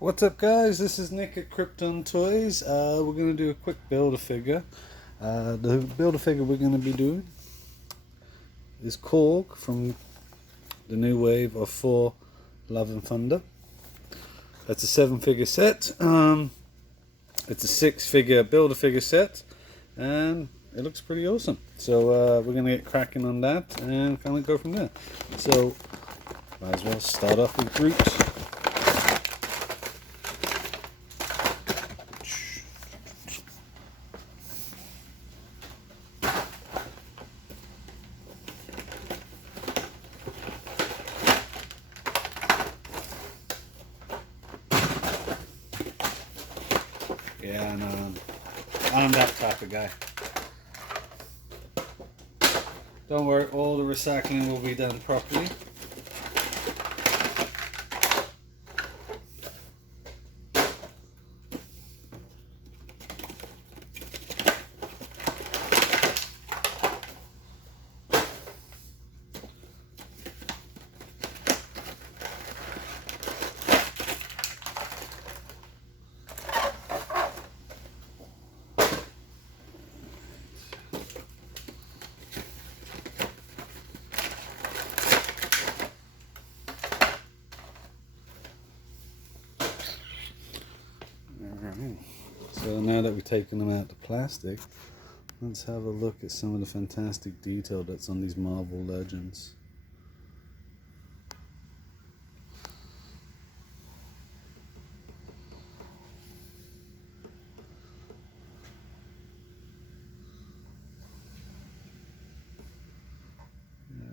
What's up, guys? This is Nick at Krypton Toys. We're going to do a quick Build-A-Figure. The Build-A-Figure we're going to be doing is Korg from the new wave of Thor, Love and Thunder. That's a 7-figure set. It's a 6-figure Build-A-Figure set, and it looks pretty awesome. So we're going to get cracking on that and kind of go from there. So might as well start off with Groot. Yeah, no, I'm that type of guy. Don't worry, all the recycling will be done properly. So now that we've taken them out the plastic, let's have a look at some of the fantastic detail that's on these Marvel Legends.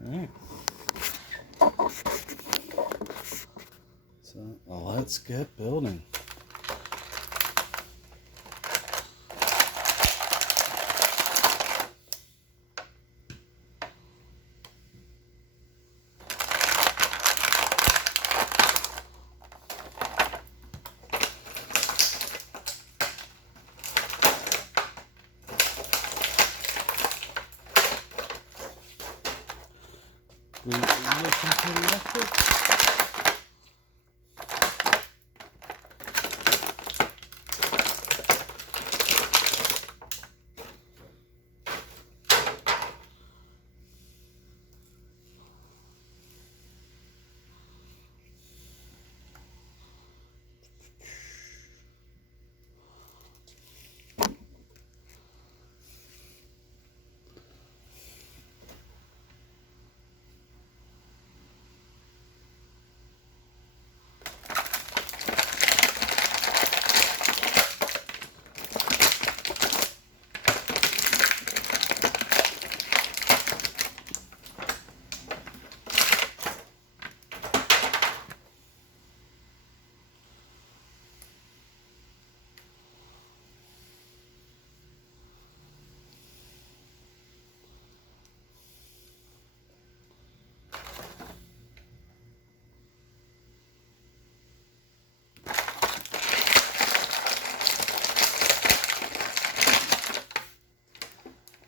Alright. So let's get building. We listen to the record.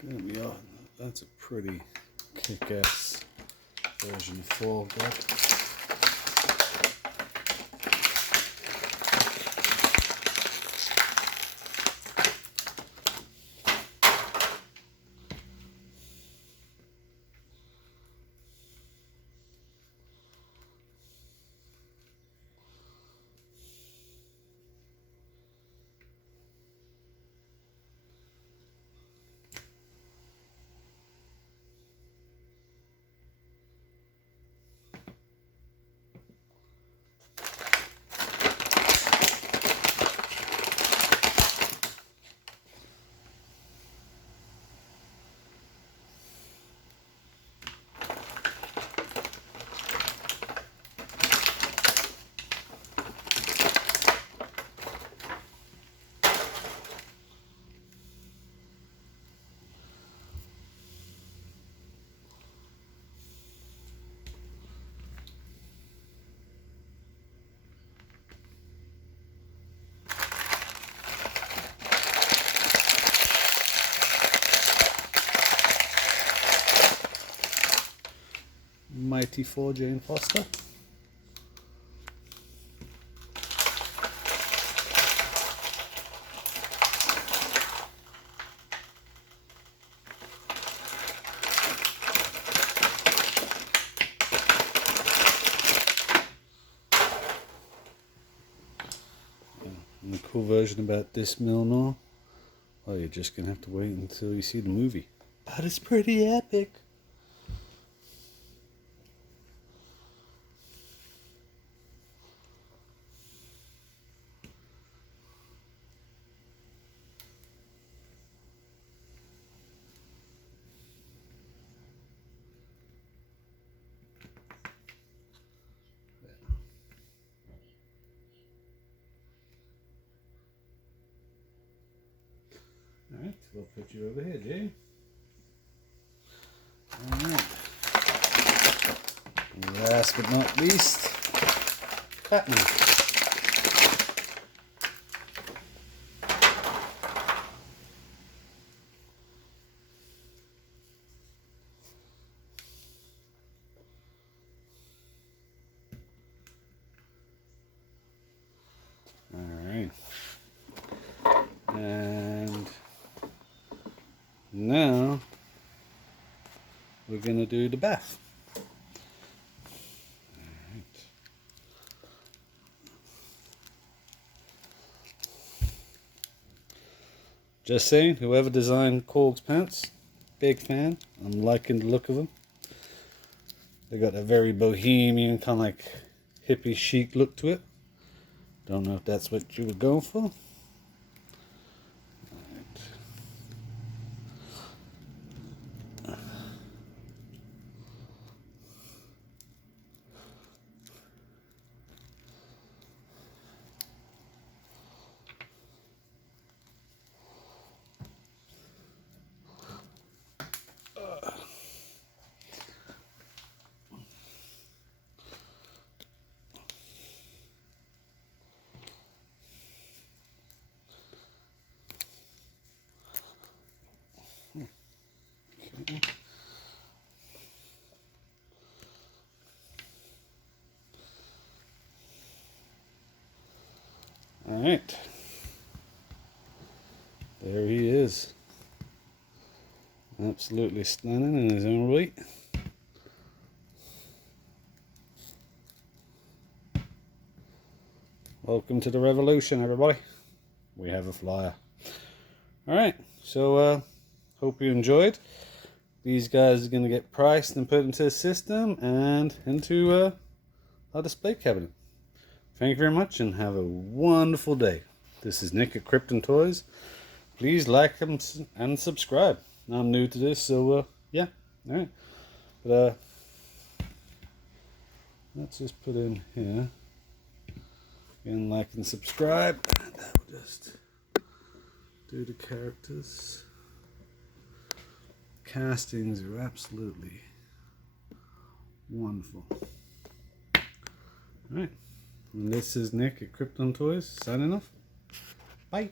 There we are. That's a pretty kick-ass version of Thor. Mighty Thor, Jane Foster. And the cool version about this Milnor, well, you're just going to have to wait until you see the movie. But it's pretty epic. Alright, we'll put you over here, Jay. Alright. Last but not least, Batman. Alright. And now we're going to do the B.A.F. Alright. Just saying, whoever designed Korg's pants, big fan. I'm liking the look of them. They got a very bohemian, kind of like hippie chic look to it. Don't know if that's what you were going for. Okay. Alright. There he is. Absolutely stunning in his own right. Welcome to the revolution, everybody. We have a flyer. Alright, so hope you enjoyed. These guys are going to get priced and put into the system and into our display cabinet. Thank you very much and have a wonderful day. This is Nick at Krypton Toys. Please like and subscribe. I'm new to this, so yeah. Alright. But let's just put in here. Again, like and subscribe. And that will just do the characters. Castings are absolutely wonderful. Alright. And this is Nick at Krypton Toys signing off. Bye.